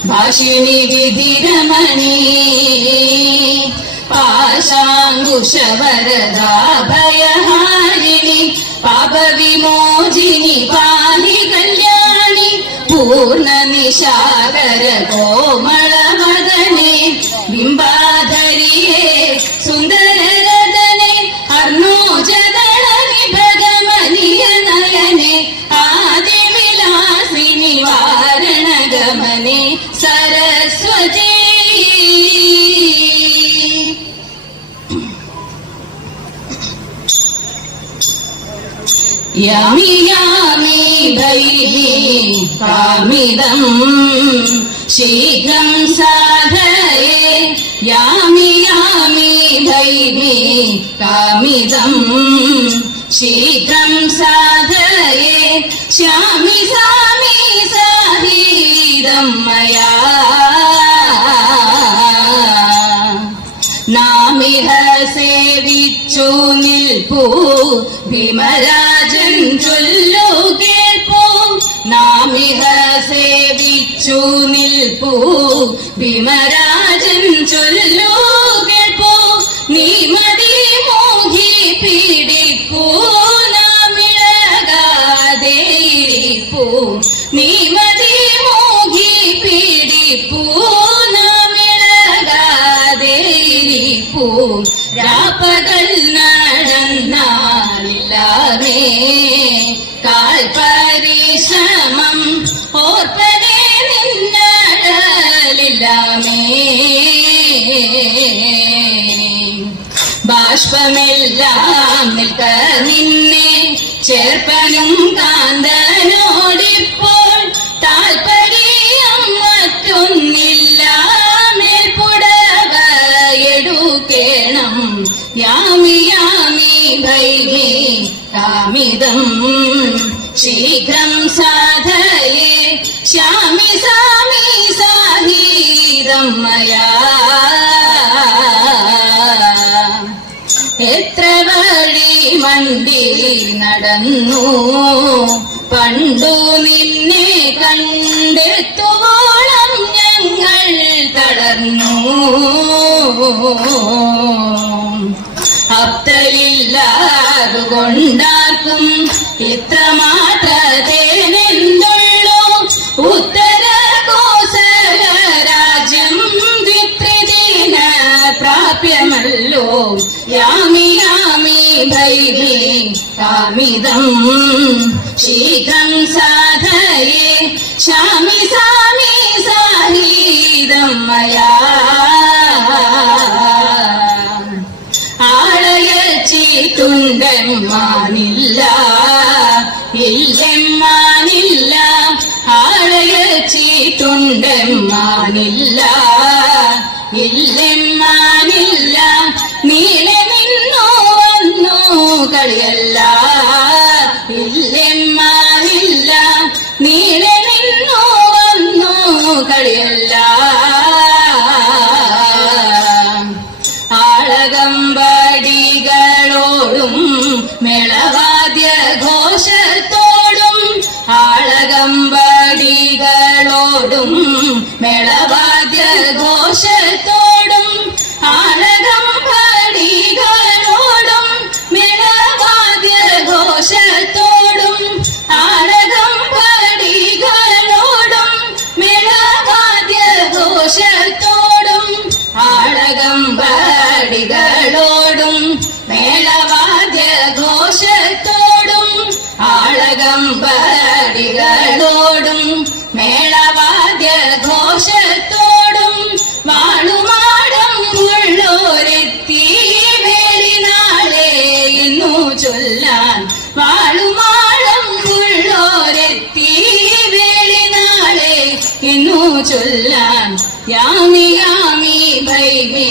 മഞ്ജുള ഭാഷിണി വിധിരമണി പാശാങ്കുശവരദാഭയഹാരിണി പാപവിമോചിനി പാഹി കല്യാണി പൂർണ നിശാകര കോമള സരസ്വതി. യമി യാമി ദൈവി കാമിതം ശീഘ്രം സാധയേ. യാമി യാമി ദൈവി കാമിതം ശീഘ്രം സാധയേ. ശ്യാമി സാമി സാഹീദം മയാ നാമിഹ സേവിച്ചു നിൽപ്പൂ. ഭീമരാജൻ ചൊല്ലു കേൾപ്പൂ. നാമിഹ സേവിച്ചു നിൽപ്പൂ. ഭീമരാജൻ ചൊല്ലു നടന്നാളില്ലാമേ ഓർപ്പതേ നിന്നടലില്ലാമേ ബാഷ്പമെല്ലാം നിൽക്ക നിന്നെ. ചേർപ്പനും കാന്തനോടിപ്പോൾ താൽപര്യം കാമിതം ശീഘ്രം സാധയേ ശ്യാമി സാമി സാഹീതം മയാ. എത്ര വഴി മണ്ടി നടന്നു പണ്ടു നിന്നെ കണ്ടെത്തുവോളം ഞങ്ങൾ തളർന്നു. അപ്തലില്ലാതുകൊണ്ടാർക്കും ഇത്ര മാത്രതേനെന്തുള്ളൂ ഉത്തര കോസല രാജ്യം ദ്വിത്രിദിന പ്രാപ്യമല്ലോ. യാമി യാമി ഭൈമി കാമിതം. ശീഘ്രം സാധയേ ശാമി സാമി സാഹീതം മയാ. ആളയച്ചിട്ടുണ്ടെമ്മാനില്ല ഇല്ലെമ്മാനില്ല ആളയച്ചിട്ടുണ്ടെമ്മാനില്ല ഇല്ലെമ്മാനില്ല നീളെ വന്നു കളിയല്ല ഇല്ലെമ്മാനില്ല നീളെ വന്നു കളിയല്ല. മേളവാദ്യ ഘോഷത്തോടും ആളകമ്പടികളോടും മേളവാദ്യ രാഗം മേളവാദ്യ ഘോഷത്തോടും വാണുമാടം ഉള്ളോരെത്തി വേലി ഇന്നു ചൊല്ലാൻ. വാണുമാടം ഉള്ളോരെത്തി വേലി നാളെ ഇന്നു ചൊല്ലാൻ. യാമി യാമി ഭൈമി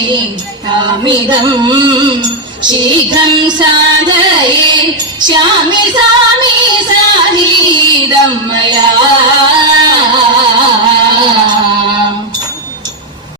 യാമിതം. ശീഘ്രം സാധയേ ശ്യാമി सा